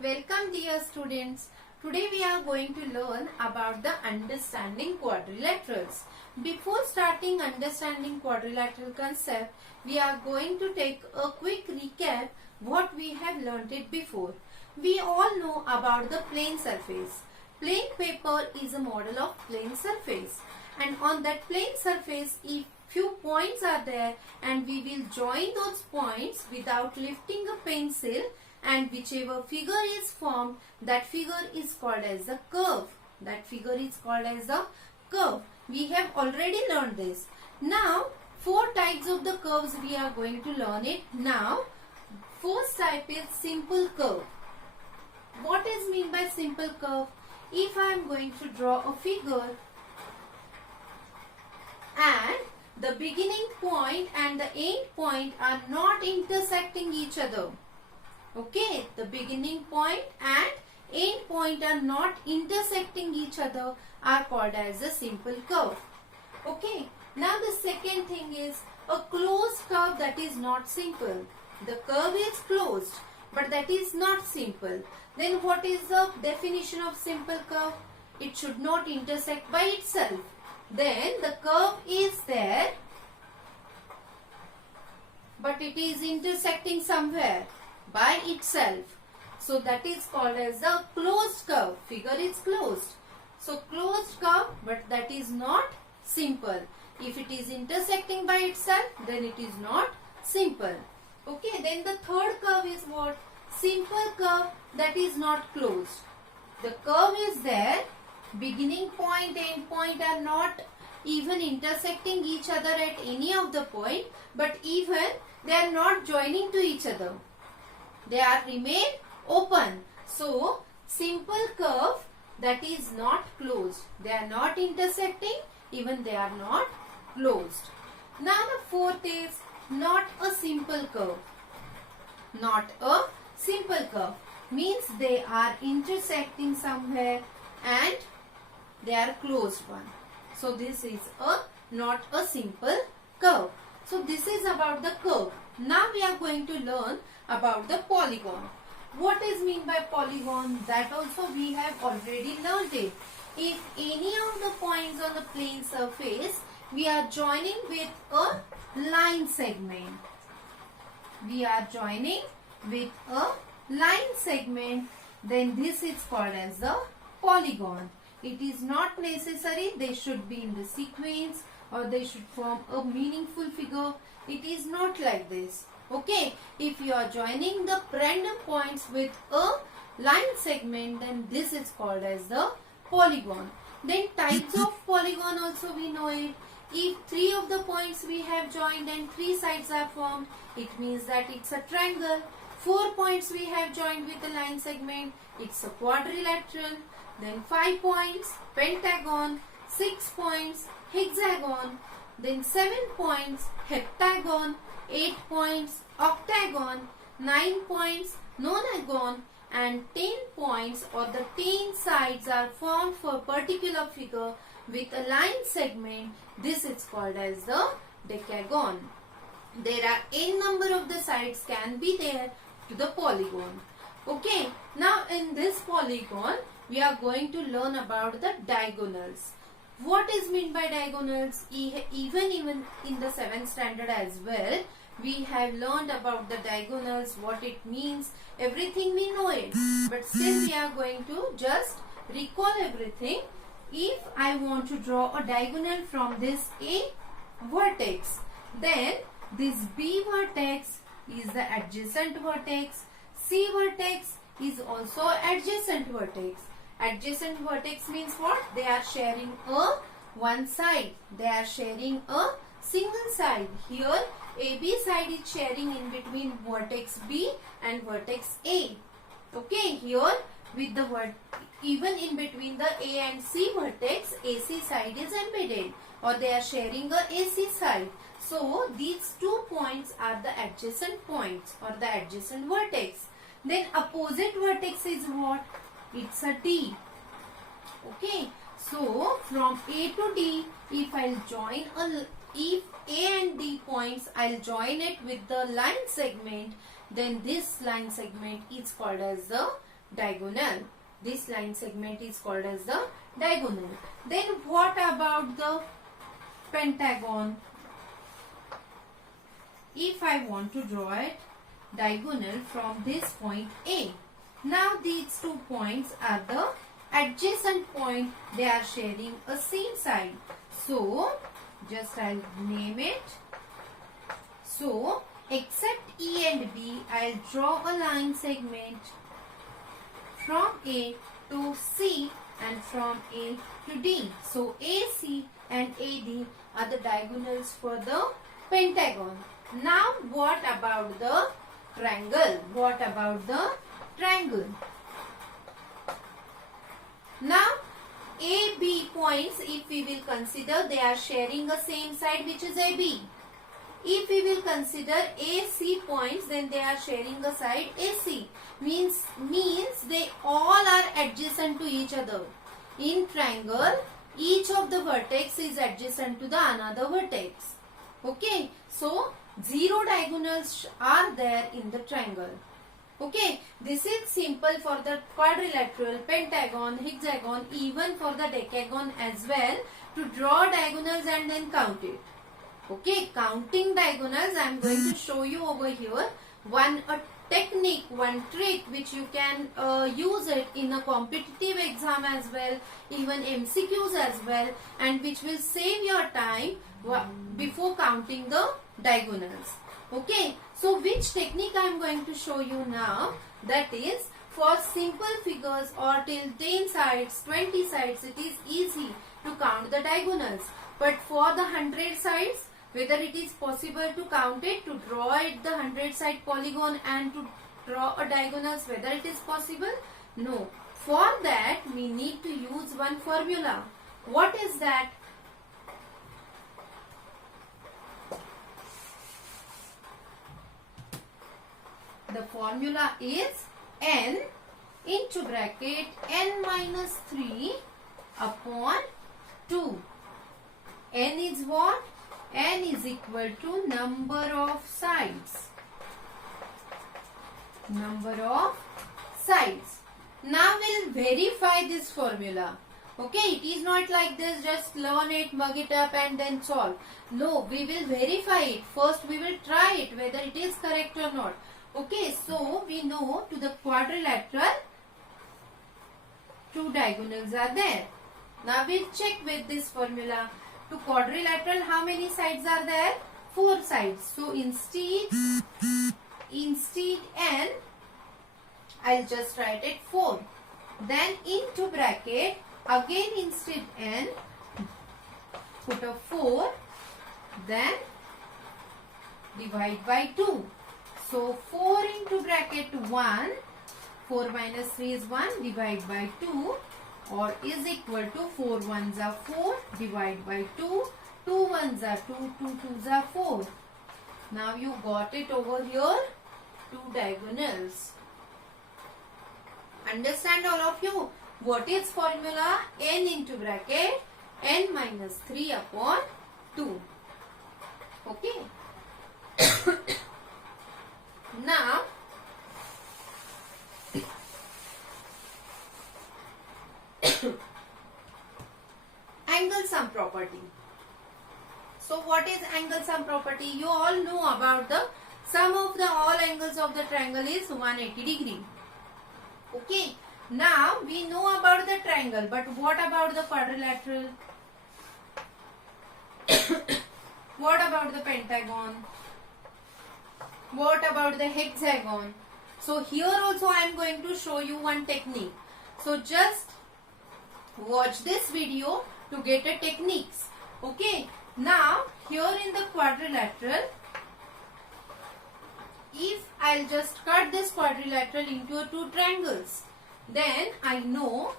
Welcome dear students. Today we are going to learn about the understanding quadrilaterals. Before starting understanding quadrilateral concept, we are going to take a quick recap what we have learnt it before. We all know about the plane surface. Plain paper is a model of plane surface, and on that plane surface if few points are there and we will join those points without lifting a pencil, and whichever figure is formed, that figure is called as a curve. That figure is called as a curve. We have already learned this. Now, four types of the curves we are going to learn it now. First type is simple curve. What is mean by simple curve? If I am going to draw a figure and the beginning point and the end point are not intersecting each other. Okay, the beginning point and end point are not intersecting each other are called as a simple curve. Okay, now the second thing is a closed curve that is not simple. The curve is closed but that is not simple. Then what is the definition of simple curve? It should not intersect by itself. Then the curve is there but it is intersecting somewhere by itself. So that is called as the closed curve. Figure is closed. So closed curve but that is not simple. If it is intersecting by itself, then it is not simple. Okay, then the third curve is what? Simple curve that is not closed. The curve is there, beginning point, end point are not even intersecting each other at any of the point, but even they are not joining to each other. They are remain open. So, simple curve that is not closed. They are not intersecting, even they are not closed. Now the fourth is not a simple curve. Not a simple curve means they are intersecting somewhere and they are closed one. So this is not a simple curve. So this is about the curve. Now we are going to learn about the polygon. What is mean by polygon? That also we have already learned it. If any of the points on the plane surface we are joining with a line segment. We are joining with a line segment, then this is called as the polygon. It is not necessary they should be in the sequence or they should form a meaningful figure. It is not like this. Okay, if you are joining the random points with a line segment, then this is called as the polygon. Then types of polygon also we know it. If three of the points we have joined and three sides are formed, it means that it's a triangle. 4 points we have joined with a line segment, it's a quadrilateral. Then 5 points, pentagon. 6 points, hexagon. Then 7 points, heptagon. 8 points, octagon. 9 points, nonagon. And 10 points or the 10 sides are formed for a particular figure with a line segment. This is called as the decagon. There are n number of the sides can be there to the polygon. Okay, now in this polygon we are going to learn about the diagonals. What is meant by diagonals? Even in the 7th standard as well, we have learned about the diagonals, what it means, everything we know it. But still we are going to just recall everything. If I want to draw a diagonal from this A vertex, then this B vertex is the adjacent vertex. C vertex is also adjacent vertex. Adjacent vertex means what? They are sharing a one side. They are sharing a single side. Here AB side is sharing in between vertex B and vertex A. Okay, here with the even in between the A and C vertex, AC side is embedded or they are sharing a AC side. So these 2 points are the adjacent points or the adjacent vertex. Then opposite vertex is what? It's a D. Okay, so from A to D, if A and D points, I'll join it with the line segment, then this line segment is called as the diagonal. This line segment is called as the diagonal. Then what about the pentagon? If I want to draw it diagonal from this point A. Now these 2 points are the adjacent point. They are sharing a same side. So just I'll name it. So except E and B, I'll draw a line segment from A to C and from A to D. So AC and AD are the diagonals for the pentagon. Now what about the triangle? What about the triangle? Now AB points, if we will consider, they are sharing the same side, which is AB. If we will consider AC points, then they are sharing the side AC. Means they all are adjacent to each other. In triangle, each of the vertex is adjacent to the another vertex. Okay, so 0 diagonals are there in the triangle. Okay, this is simple for the quadrilateral, pentagon, hexagon, even for the decagon as well, to draw diagonals and then count it. Okay, counting diagonals I am going to show you over here. One technique, one trick which you can use it in a competitive exam as well, even MCQs as well, and which will save your time before counting the diagonals. Okay, so which technique I am going to show you now, that is for simple figures or till 10 sides, 20 sides, it is easy to count the diagonals. But for the 100 sides, whether it is possible to count it, to draw it the 100 side polygon and to draw a diagonals, whether it is possible? No. For that we need to use one formula. What is that? The formula is n into bracket n minus 3 upon 2. N is what? N is equal to number of sides. Number of sides. Now we'll verify this formula. Okay, it is not like this, just learn it, mug it up and then solve. No, we will verify it. First we will try it whether it is correct or not. Okay, so we know to the quadrilateral 2 diagonals are there. Now we'll check with this formula. To quadrilateral, how many sides are there? 4 sides. So instead n, I'll just write it 4. Then into bracket, again instead n, put a 4. Then divide by 2. So 4 into bracket 1, 4 minus 3 is 1, divide by 2, or is equal to 4 ones are 4, divide by 2, 2 ones are 2, 2 twos are 4. Now you got it over here, 2 diagonals. Understand all of you? What is formula? N into bracket n minus 3 upon 2. Okay. Now angle sum property. So what is angle sum property? You all know about the sum of the all angles of the triangle is 180 degree. Okay. Now we know about the triangle, but what about the quadrilateral? What about the pentagon? What about the hexagon? So here also I am going to show you one technique. So just watch this video to get a techniques. Okay. Now here in the quadrilateral, if I'll just cut this quadrilateral into 2 triangles, then I know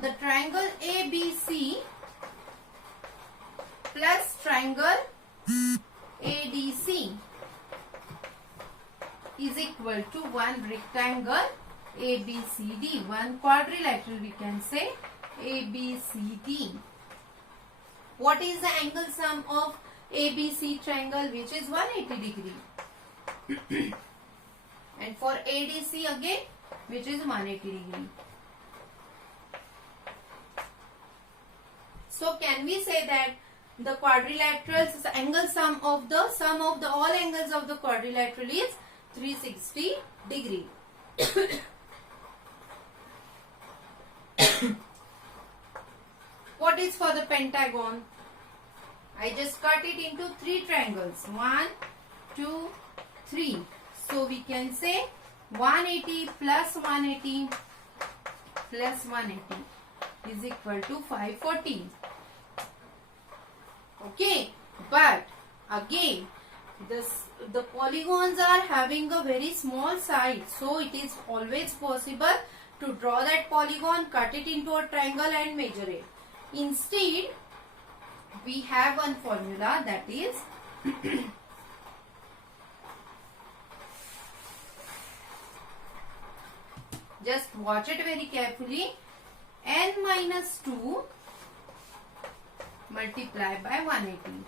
the triangle ABC plus triangle ADC is equal to one rectangle ABCD, one quadrilateral we can say ABCD. What is the angle sum of ABC triangle, which is 180 degree? And for ADC again, which is 180 degree. So can we say that the quadrilateral's angle sum of the all angles of the quadrilateral is 360 degree. What is for the pentagon? I just cut it into 3 triangles. 1, 2, 3. So we can say 180 plus 180 plus 180 is equal to 540. Okay, but again the polygons are having a very small side, so it is always possible to draw that polygon, cut it into a triangle and measure it. Instead, we have one formula, that is just watch it very carefully. N minus 2 multiplied by 180.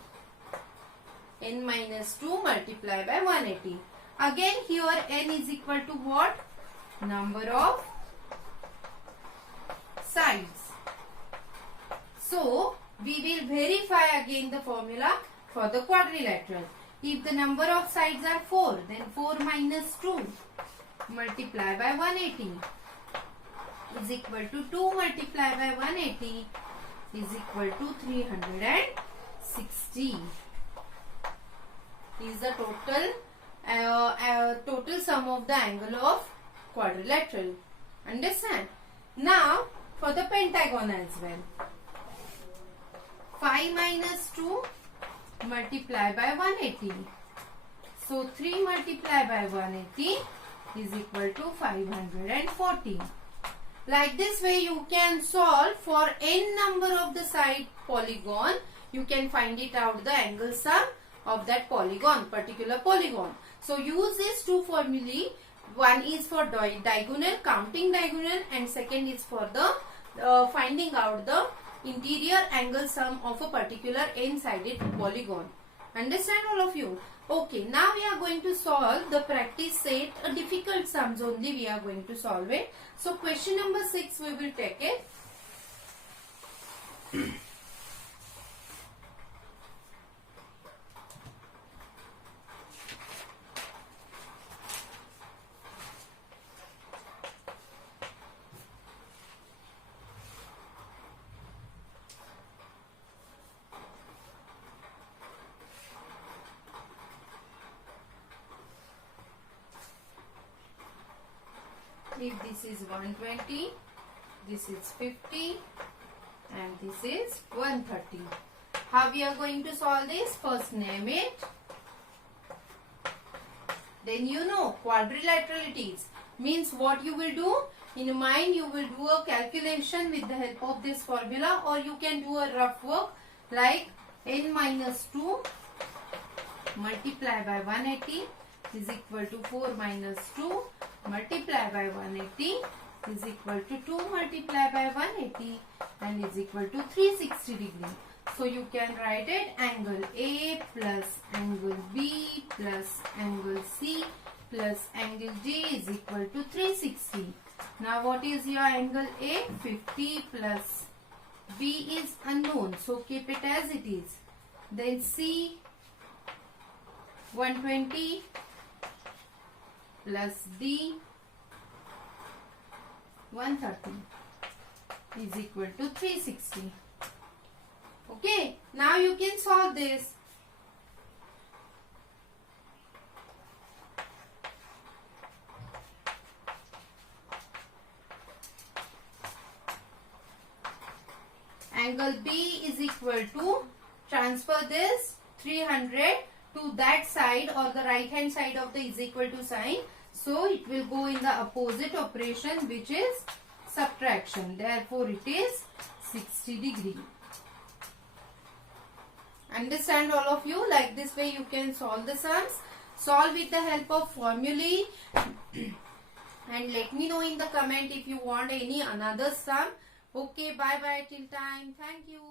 N minus 2 multiplied by 180. Again here n is equal to what? Number of sides. So we will verify again the formula for the quadrilateral. If the number of sides are 4, then 4 minus 2 multiplied by 180 is equal to 2 multiplied by 180 is equal to 360. Is the total sum of the angle of quadrilateral. Understand? Now for the pentagon as well. 5 minus 2 multiplied by 180. So 3 multiplied by 180 is equal to 540. Like this way you can solve for n number of the side polygon. You can find it out the angle sum of that polygon, particular polygon. So use these 2 formulae. One is for diagonal, counting diagonal, and second is for the finding out the interior angle sum of a particular n-sided polygon. Understand all of you? Okay, now we are going to solve the practice set. Difficult sums only we are going to solve it. So question number 6 we will take it. If this is 120, this is 50 and this is 130. How we are going to solve this? First name it. Then you know quadrilateral it is. Means what you will do? In mind you will do a calculation with the help of this formula, or you can do a rough work like n minus 2 multiplied by 180 is equal to 4 minus 2 multiplied by 180 is equal to 2 multiplied by 180 and is equal to 360 degree. So you can write it angle A plus angle B plus angle C plus angle D is equal to 360. Now what is your angle A? 50 plus B is unknown, so keep it as it is. Then C 120 plus D 130 is equal to 360. Okay, now you can solve this. Angle B is equal to, transfer this 300 to that side or the right hand side of the is equal to sign. So it will go in the opposite operation, which is subtraction. Therefore it is 60 degree. Understand all of you? Like this way you can solve the sums. Solve with the help of formulae. And let me know in the comment if you want any another sum. Okay, bye bye till time. Thank you.